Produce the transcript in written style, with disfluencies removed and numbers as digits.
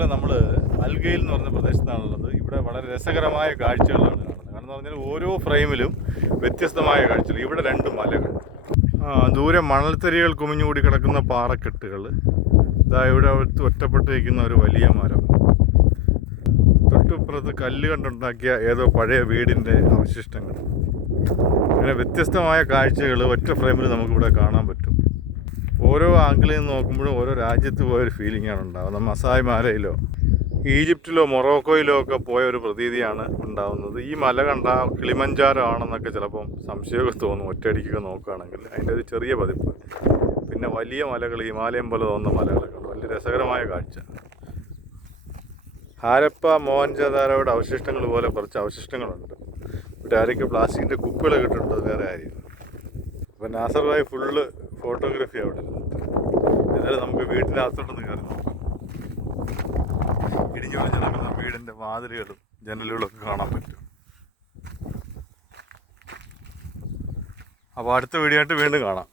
സുഹൃത്തുക്കളെ, നമ്മൾ അൽഗയിൽ എന്ന് പറഞ്ഞ പ്രദേശത്താണുള്ളത്. ഇവിടെ വളരെ രസകരമായ കാഴ്ചകളാണ് കാണുന്നത്. കാരണം എന്ന് പറഞ്ഞാൽ ഓരോ ഫ്രെയിമിലും വ്യത്യസ്തമായ കാഴ്ചകൾ. ഇവിടെ 2 മലകൾ, ദൂരെ മണൽത്തരികൾ കുമിഞ്ഞുകൂടി കിടക്കുന്ന പാറക്കെട്ടുകൾ, ഇവിടെ ഒറ്റപ്പെട്ടിരിക്കുന്ന ഒരു വലിയ മരം, തൊട്ടുപുറത്ത് കല്ല് കണ്ടുണ്ടാക്കിയ ഏതോ പഴയ വീടിൻ്റെ അവശിഷ്ടങ്ങൾ. അങ്ങനെ വ്യത്യസ്തമായ കാഴ്ചകൾ ഒറ്റ ഫ്രെയിമിൽ നമുക്കിവിടെ കാണാൻ പറ്റും. ഓരോ ആംഗിളിൽ നിന്ന് നോക്കുമ്പോഴും ഓരോ രാജ്യത്ത് പോയൊരു ഫീലിംഗാണ് ഉണ്ടാകുന്നത്. മസായ് മാലയിലോ ഈജിപ്തിലോ മൊറോക്കോയിലോ ഒക്കെ പോയ ഒരു പ്രതീതിയാണ് ഉണ്ടാകുന്നത്. ഈ മല കണ്ട കിളിമഞ്ചാരോ ആണെന്നൊക്കെ ചിലപ്പം സംശയമൊക്കെ തോന്നും ഒറ്റയടിക്കൊക്കെ നോക്കുകയാണെങ്കിൽ. അതിൻ്റെ ഒരു ചെറിയ പതിപ്പ്. പിന്നെ വലിയ മലകൾ, ഹിമാലയം പോലെ തോന്നുന്ന മലകളൊക്കെ ഉണ്ട്. വലിയ രസകരമായ കാഴ്ച. ഹാരപ്പ മോഹൻജദാരോയുടെ അവശിഷ്ടങ്ങൾ പോലെ കുറച്ച് അവശിഷ്ടങ്ങളുണ്ട്. ഇവിടെ ആരൊക്കെ പ്ലാസ്റ്റിക്കിൻ്റെ കുപ്പികളൊക്കെ ഇട്ടിട്ടുണ്ട്, അത് വേറെ ആയിരിക്കും. അപ്പോൾ നാസർ ഭായി ഫുള്ള് ഫോട്ടോഗ്രാഫി അവിടെ ഇരുന്നിട്ട്. എന്നാലും നമുക്ക് വീടിൻ്റെ അകത്തോട്ടൊന്ന് കയറി നോക്കാം. ഇടിഞ്ഞു പൊളിഞ്ഞ് നടക്കുന്ന വീടിൻ്റെ വാതിലുകളും ജനലുകളൊക്കെ കാണാൻ പറ്റും. അപ്പോൾ അടുത്ത വീഡിയോ ആയിട്ട് വീണ്ടും കാണാം.